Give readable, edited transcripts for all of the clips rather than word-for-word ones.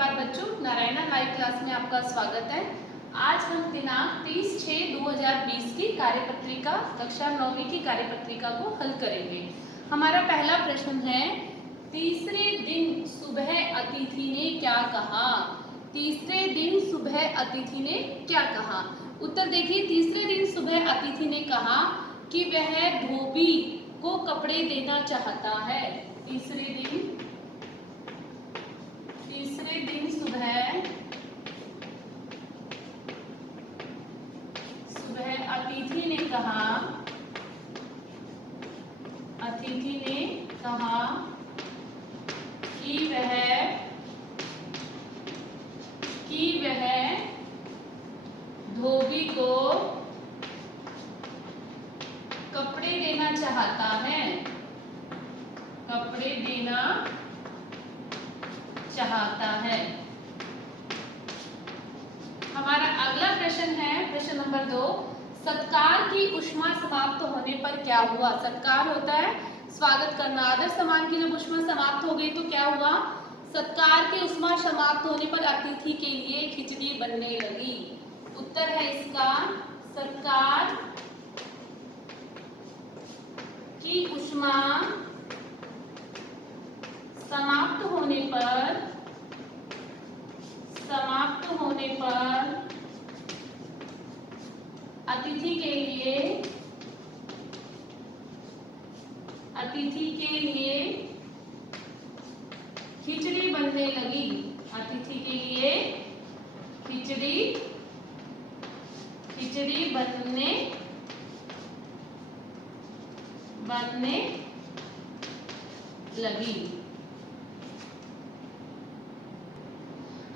नमस्कार बच्चों, Narayana live class में आपका स्वागत है। आज हम दिनांक 30/6/2020 की कार्यपत्रिका कक्षा 9वीं की कार्यपत्रिका को हल करेंगे। हमारा पहला प्रश्न है, तीसरे दिन सुबह अतिथि ने क्या कहा। तीसरे दिन सुबह अतिथि ने क्या कहा। उत्तर देखिए, तीसरे दिन सुबह अतिथि ने कहा कि वह धोबी को कपड़े देना चाहता है। तीसरे दिन सुबह अतिथि ने कहा कि वह धोबी को कपड़े देना चाहता है। हमारा अगला प्रश्न है, प्रश्न नंबर 2। सत्कार की ऊष्मा समाप्त होने पर क्या हुआ। सत्कार होता है स्वागत करना, आदर सम्मान की जब ऊष्मा समाप्त हो गई तो क्या हुआ। सत्कार की ऊष्मा समाप्त होने पर अतिथि के लिए खिचड़ी बनने लगी। उत्तर है इसका, सत्कार की ऊष्मा समाप्त होने पर अतिथि के लिए खिचड़ी बनने लगी। अतिथि के लिए खिचड़ी बनने लगी।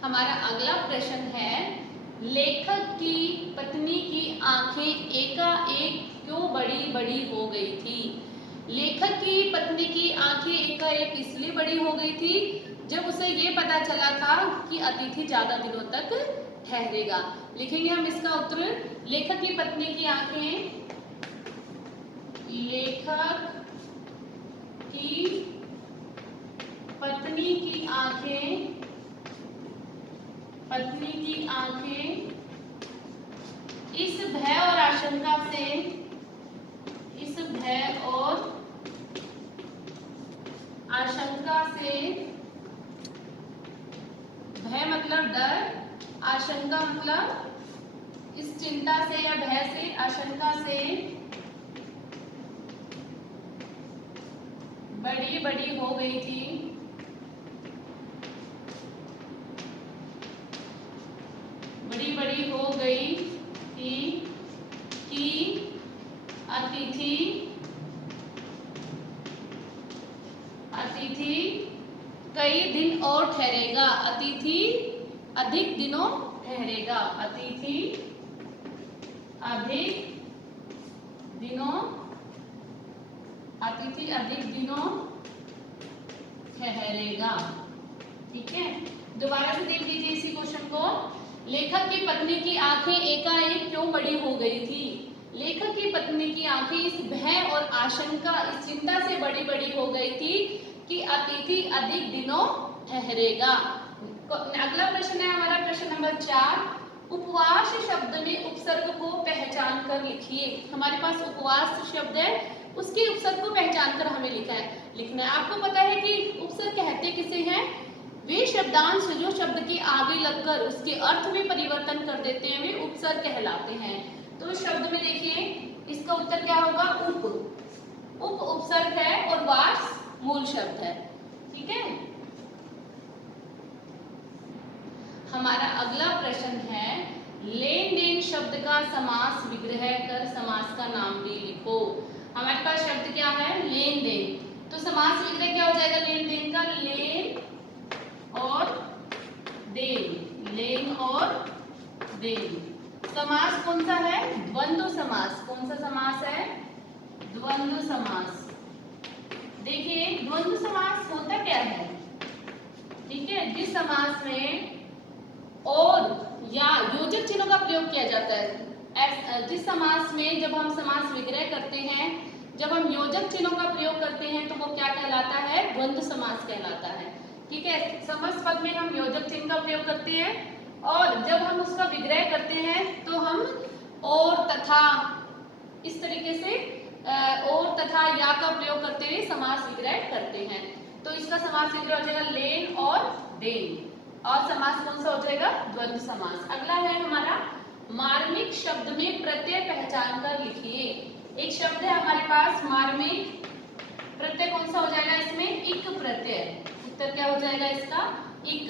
हमारा अगला प्रश्न है, लेखक की पत्नी की आंखें एकाएक क्यों बड़ी हो गई थी। लेखक की पत्नी की आंखें एकाएक इसलिए बड़ी हो गई थी जब उसे ये पता चला था कि अतिथि ज्यादा दिनों तक ठहरेगा। लिखेंगे हम इसका उत्तर, लेखक की पत्नी की आंखें इस भय और आशंका से भय मतलब डर, आशंका मतलब इस चिंता से या भय से, आशंका से बड़ी हो गई थी। बड़ी हो गई थी कि अतिथि कई दिन और ठहरेगा। अतिथि अधिक दिनों ठहरेगा। अतिथि अधिक दिनों ठहरेगा। ठीक है, दोबारा से देख लीजिए इसी क्वेश्चन को। लेखक की पत्नी की आंखें एकाएक क्यों बड़ी हो गई थी। लेखक की पत्नी की आंखें इस भय और आशंका, इस चिंता से बड़ी हो गई थी कि अतिथि अधिक दिनों ठहरेगा। अगला प्रश्न है हमारा प्रश्न नंबर 4। उपवास शब्द में उपसर्ग को पहचान कर लिखिए। हमारे पास उपवास शब्द है, उसके उपसर्ग को पहचान कर हमें लिखना है। आपको पता है कि उपसर्ग कहते किसे हैं। वे शब्दांश जो शब्द के आगे लगकर उसके अर्थ में परिवर्तन कर देते हैं, वे उपसर्ग कहलाते हैं। तो इस शब्द में देखिए, इसका उत्तर क्या होगा, उप उपसर्ग है और वास मूल शब्द है। ठीक है, हमारा अगला प्रश्न है, लेन देन शब्द का समास विग्रह कर समास का नाम भी लिखो। हमारे पास शब्द क्या है, लेन देन, तो समास विग्रह क्या हो जाएगा लेन देन का, लेन और देन। समास कौन सा है, द्वंद्व समास। कौन सा समास है, द्वंद्व समास। देखिए द्वंद्व समास होता क्या है। ठीक है, जिस समास में और या योजक चिन्हों का प्रयोग किया जाता है। जिस समास में जब हम समास विग्रह करते हैं, जब हम योजक चिन्हों का प्रयोग करते हैं तो वो क्या कहलाता है, द्वंद्व समास कहलाता है। ठीक है, समस्त पद में हम योजक चिन्ह का करते हैं, और जब हम उसका विग्रह करते हैं तो हम और तथा इस तरीके से और तथा या का प्रयोग करते हुए समास विग्रह करते हैं। तो इसका समास विग्रह हो जाएगा लेन और देन, और समास कौन सा हो जाएगा? द्वंद्व समास। अगला है हमारा मार्मिक शब्द में प्रत्यय पहचान कर लिखिए। एक शब्द है हमारे पास मार्मिक, प्रत्यय कौन सा हो जाएगा इसमें? इक प्रत्यय। उत्तर क्या हो जाएगा इसका? इक।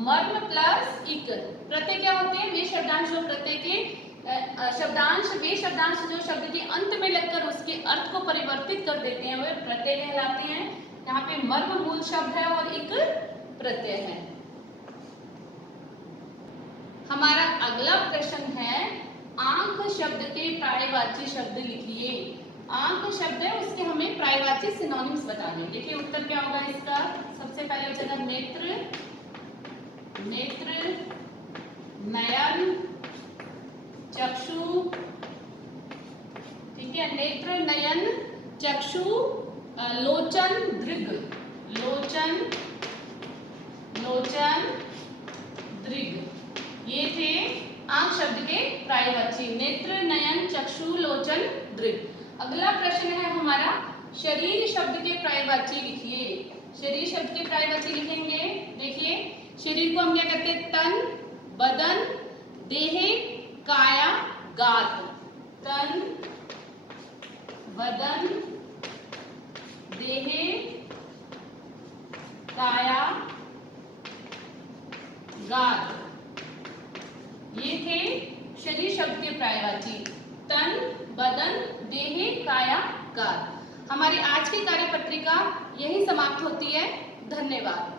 मर्म प्लस इक। प्रत्यय क्या होते हैं? वे शब्दांश जो प्रत्यय के वे शब्दांश जो शब्द के अंत में लगकर उसके अर्थ को परिवर्तित कर देते हैं वे प्रत्यय कहलाते हैं। यहाँ पे मर्म मूल शब्द है और इक प्रत्यय है। हमारा अगला प्रश्न है आंख शब्द के पर्यायवाची शब्द लिखिए। आंख शब्द है उसके हमें पर्यायवाची सिनोनिम्स बताने। देखिए उत्तर क्या होगा इसका? सबसे पहले हो जाएगा नेत्र, नेत्र, नयन, चक्षु, ठीक है, नेत्र, नयन, चक्षु, लोचन, दृग, लोचन, लोचन, दृग, ये थे आंख शब्द के पर्यायवाची, नेत्र, नयन, चक्षु, लोचन, दृग। अगला प्रश्न है हमारा शरीर शब्द के पर्यायवाची लिखिए। शरीर शब्द के पर्यायवाची लिखेंगे। देखिए शरीर को हम क्या कहते हैं? तन, बदन, देह, काया, गात। तन, बदन, देह, काया, गात, ये थे शरीर शब्द के पर्यायवाची। तन, बदन, देह, काया, गात। हमारी आज की कार्यपत्रिका यही समाप्त होती है। धन्यवाद।